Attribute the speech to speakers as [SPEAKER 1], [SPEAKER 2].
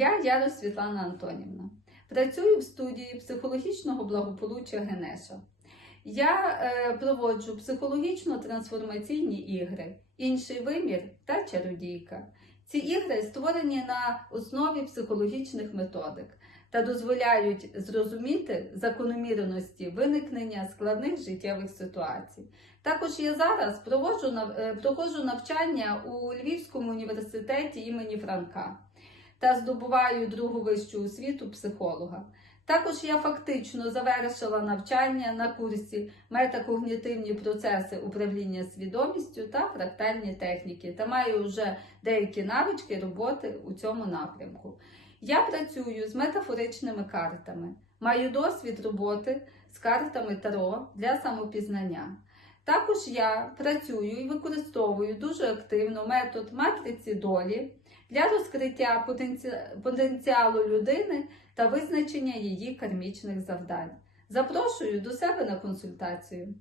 [SPEAKER 1] Я Яро Світлана Антонівна. Працюю в студії психологічного благополуччя Генеша. Я е, проводжу психологічно-трансформаційні ігри, інший вимір та чародійка. Ці ігри створені на основі психологічних методик та дозволяють зрозуміти закономірності виникнення складних життєвих ситуацій. Також я зараз проводжу, е, проходжу навчання у Львівському університеті імені Франка та здобуваю другу вищу освіту психолога. Також я фактично завершила навчання на курсі метакогнітивні процеси управління свідомістю та фрактальні техніки та маю вже деякі навички роботи у цьому напрямку. Я працюю з метафоричними картами, маю досвід роботи з картами Таро для самопізнання. Також я працюю і використовую дуже активно метод матриці долі для розкриття потенціалу людини та визначення її кармічних завдань. Запрошую до себе на консультацію.